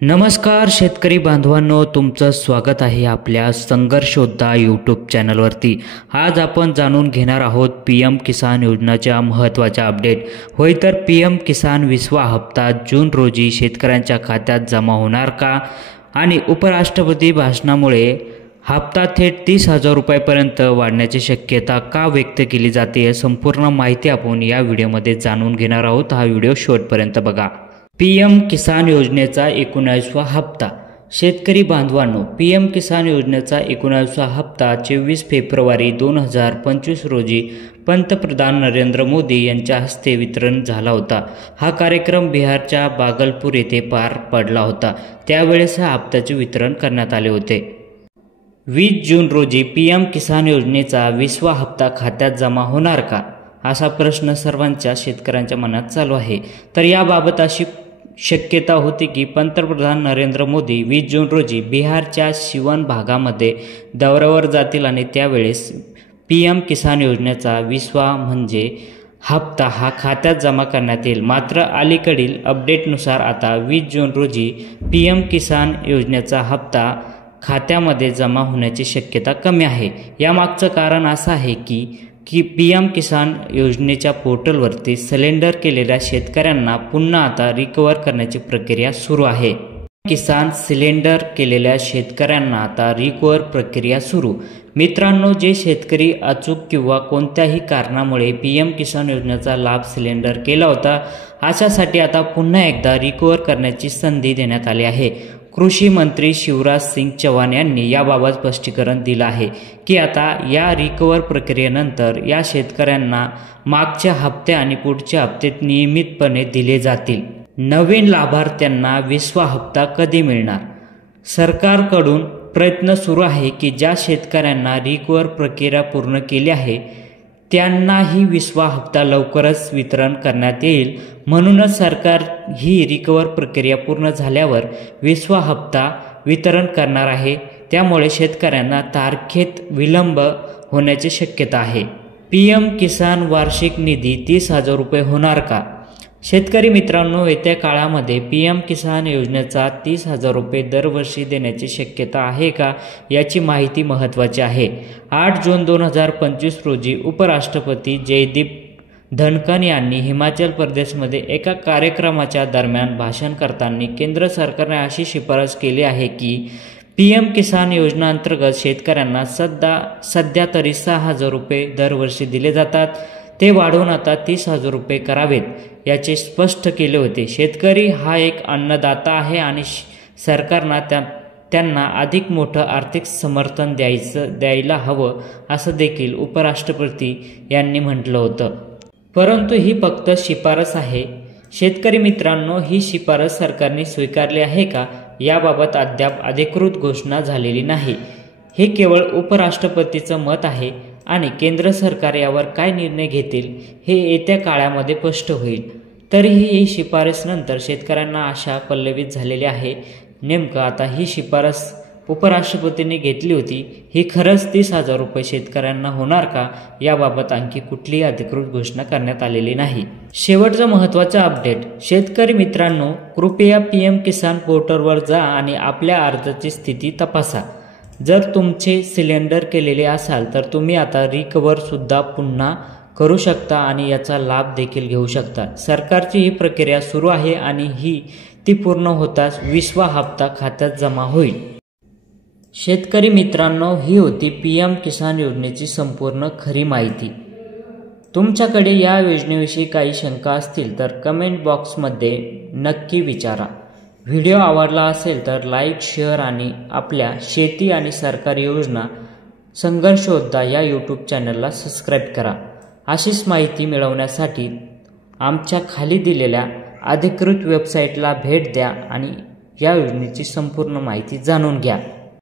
नमस्कार शेतकरी बांधवांनो, तुमचं स्वागत आहे आपल्या संघर्ष योद्धा यूट्यूब चॅनलवरती। आज आपण जाणून घेणार आहोत PM किसान योजनेच्या महत्त्वाच्या अपडेट। होय तर PM किसान 20वा हप्ता जून रोजी शेतकऱ्यांच्या खात्यात जमा होणार का आणि उपराष्ट्रपती भाषणामुळे हप्ता थेट 30,000 रुपयांपर्यंत वाढण्याची शक्यता का व्यक्त केली जाते, संपूर्ण माहिती आपण या व्हिडिओमध्ये जाणून घेणार आहोत। हा व्हिडिओ शेवटपर्यंत बघा। PM किसान योजनेचा 19वा हप्ता। शेतकरी बांधवांनो, PM किसान योजनेचा 19वा हप्ता 24 फेब्रुवारी 2025 रोजी पंतप्रधान नरेंद्र मोदी यांच्या हस्ते वितरण झाला होता। हा कार्यक्रम बिहारच्या भागलपूर येथे पार पडला होता। त्यावेळेस हा हप्त्याचे वितरण करण्यात आले होते। 20 जून रोजी PM किसान योजनेचा 20वा हप्ता खात्यात जमा होणार का, असा प्रश्न सर्वांच्या शेतकऱ्यांच्या मनात चालू आहे। तर याबाबत अशी शक्यता होती की पंतप्रधान नरेंद्र मोदी 20 जून रोजी बिहारच्या सिवन भागामध्ये दौऱ्यावर जातील आणि त्यावेळेस PM किसान योजनेचा 20वा म्हणजे हप्ता हा खात्यात जमा करण्यात येईल। मात्र अलीकडील अपडेटनुसार आता 20 जून रोजी PM किसान योजनेचा हप्ता खात्यामध्ये जमा होण्याची शक्यता कमी आहे। यामागचं कारण असं आहे की PM किसान योजनेच्या पोर्टलवरती सिलेंडर केलेल्या शेतकऱ्यांना पुन्हा आता रिकवर करण्याची प्रक्रिया सुरू आहे। किसान सिलेंडर केलेल्या शेतकऱ्यांना आता रिकवर प्रक्रिया सुरू। मित्रांनो, जे शेतकरी अचूक किंवा कोणत्याही कारणामुळे PM किसान योजनेचा लाभ सिलेंडर केला होता, अशासाठी आता पुन्हा एकदा रिकवर करण्याची संधी देण्यात आली आहे। कृषी मंत्री शिवराज सिंग चौहान यांनी याबाबत स्पष्टीकरण दिलं आहे की आता या रिकवर प्रक्रियेनंतर या शेतकऱ्यांना मागच्या हप्ते आणि पुढच्या हप्ते नियमितपणे दिले जातील। नवीन लाभार्थ्यांना 20वा हप्ता कधी मिळणार? सरकारकडून प्रयत्न सुरू आहे की ज्या शेतकऱ्यांना रिकवर प्रक्रिया पूर्ण केली आहे त्यांनाही 20वा हप्ता लवकरच वितरण करण्यात येईल। म्हणूनच सरकार ही रिकवर प्रक्रिया पूर्ण झाल्यावर 20वा हप्ता वितरण करणार आहे। त्यामुळे शेतकऱ्यांना तारखेत विलंब होण्याची शक्यता आहे। PM किसान वार्षिक निधी 30,000 रुपये होणार का? शेतकरी मित्रांनो, येत्या काळामध्ये PM किसान योजनेचा 30,000 रुपये दरवर्षी देण्याची शक्यता आहे का, याची माहिती महत्त्वाची आहे। 8 जून 2025 रोजी उपराष्ट्रपती जयदीप धनखड यांनी हिमाचल प्रदेशमध्ये एका कार्यक्रमाच्या दरम्यान भाषण करताना केंद्र सरकारने अशी शिफारस केली आहे की PM किसान योजनेअंतर्गत शेतकऱ्यांना सध्या तरी 6,000 रुपये दरवर्षी दिले जातात, ते वाढवून आता 30,000 रुपये करावेत, याचे स्पष्ट केले होते। शेतकरी हा एक अन्नदाता आहे आणि सरकारनं त्यांना अधिक मोठं आर्थिक समर्थन द्यायला हवं, असं देखील उपराष्ट्रपती यांनी म्हटलं होतं। परंतु ही फक्त शिफारस आहे। शेतकरी मित्रांनो, ही शिफारस सरकारने स्वीकारली आहे का, याबाबत अद्याप अधिकृत घोषणा झालेली नाही। हे केवळ उपराष्ट्रपतीचं मत आहे आणि केंद्र सरकार यावर काय निर्णय घेतील हे येत्या काळामध्ये स्पष्ट होईल। तरीही ही शिफारसनंतर शेतकऱ्यांना आशा पल्लवित झालेली आहे। नेमकं आता ही शिफारस उपराष्ट्रपतींनी घेतली होती, ही खरंच 30,000 रुपये शेतकऱ्यांना होणार का, याबाबत आणखी कुठलीही अधिकृत घोषणा करण्यात आलेली नाही। शेवटचं महत्त्वाचं अपडेट। शेतकरी मित्रांनो, कृपया PM किसान पोर्टलवर जा आणि आपल्या अर्जाची स्थिती तपासा। जर तुमचे सिलेंडर केलेले असाल तर तुम्ही आता रिकवर सुद्धा पुन्हा करू शकता आणि याचा लाभ देखील घेऊ शकता। सरकारची ही प्रक्रिया सुरू आहे आणि ती पूर्ण होताच 20वा हप्ता खात्यात जमा होईल। शेतकरी मित्रांनो, ही होती PM किसान योजनेची संपूर्ण खरी माहिती। तुमच्याकडे या योजनेविषयी काही शंका असतील तर कमेंट बॉक्समध्ये नक्की विचारा। व्हिडिओ आवडला असेल तर लाईक, शेअर आणि आपल्या शेती आणि सरकारी योजना संघर्ष योद्धा या यूट्यूब चॅनलला सबस्क्राईब करा। अशीच माहिती मिळवण्यासाठी आमच्या खाली दिलेल्या अधिकृत वेबसाईटला भेट द्या आणि या योजनेची संपूर्ण माहिती जाणून घ्या।